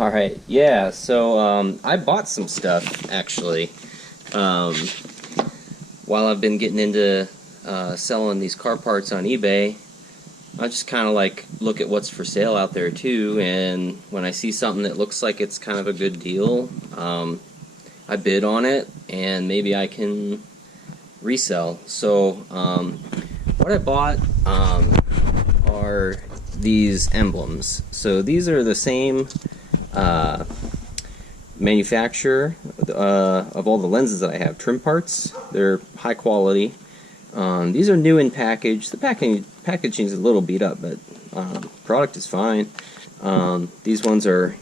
Alright, yeah, so I bought some stuff actually while I've been getting into selling these car parts on eBay. I just kind of like look at what's for sale out there too, and when I see something that looks like it's kind of a good deal, I bid on it and maybe I can resell. So what I bought are these emblems. So these are the same manufacturer of all the lenses that I have, trim parts. They're high quality. These are new in package. The packaging is a little beat up, but product is fine. These ones are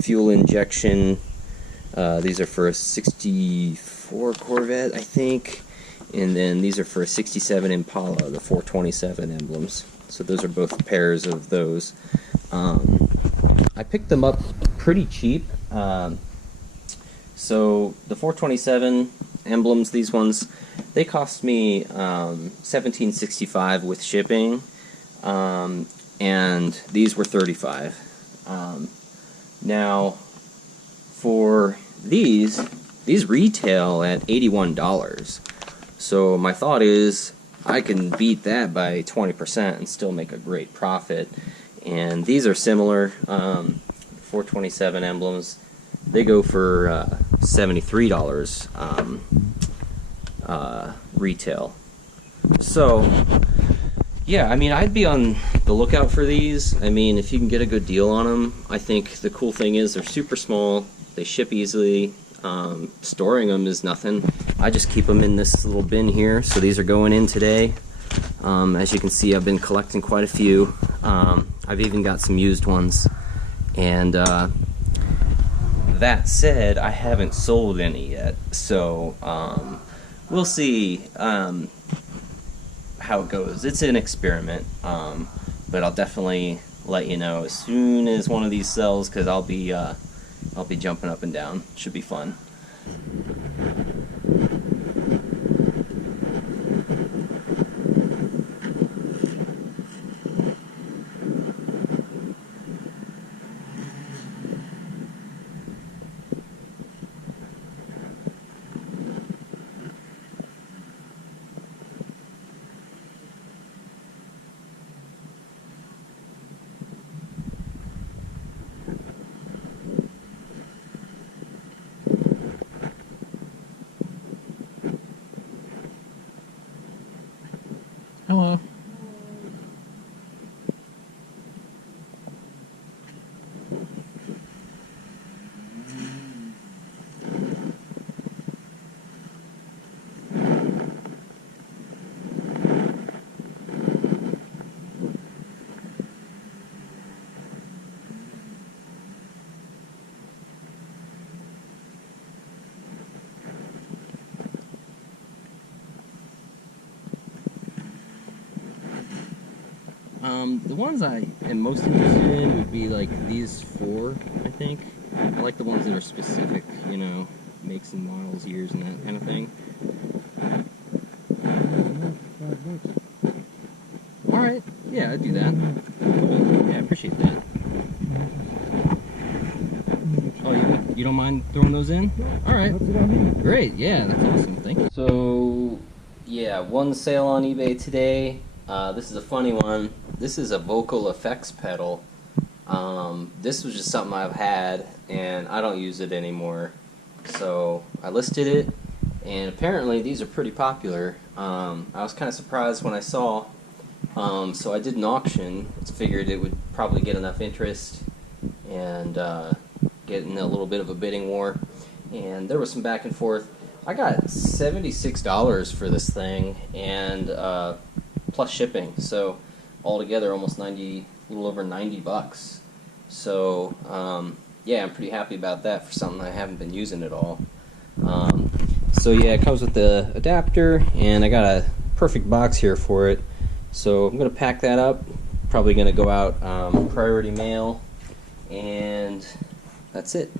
fuel injection. These are for a 64 Corvette, I think, and then these are for a 67 Impala, the 427 emblems. So those are both pairs of those. I picked them up pretty cheap. So the 427 emblems, these ones, they cost me $17.65 with shipping, and these were $35. Now, for these retail at $81. So my thought is I can beat that by 20% and still make a great profit. And these are similar, 427 emblems. They go for $73 retail. So yeah, I mean, I'd be on the lookout for these. I mean, if you can get a good deal on them. I think the cool thing is they're super small, they ship easily. Storing them is nothing. I just keep them in this little bin here. So these are going in today. As you can see, I've been collecting quite a few. I've even got some used ones. And that said, I haven't sold any yet. So we'll see how it goes. It's an experiment, but I'll definitely let you know as soon as one of these sells, because I'll be jumping up and down. Should be fun. Hello. The ones I am most interested in would be like these four, I think. I like the ones that are specific, you know, makes and models, years, and that kind of thing. Alright, yeah, I'd do that. Cool. Yeah, I appreciate that. Oh, you don't mind throwing those in? Alright. Great, yeah, that's awesome. Thank you. So, yeah, one sale on eBay today. This is a funny one. This is a vocal effects pedal. This was just something I've had, and I don't use it anymore. So I listed it, and apparently these are pretty popular. I was kind of surprised when I saw. So I did an auction. Figured it would probably get enough interest and get in a little bit of a bidding war. And there was some back and forth. I got $76 for this thing, and plus shipping, so altogether almost 90, a little over 90 bucks. So yeah, I'm pretty happy about that for something I haven't been using at all. So yeah, it comes with the adapter, and I got a perfect box here for it. So I'm gonna pack that up. Probably gonna go out priority mail, and that's it.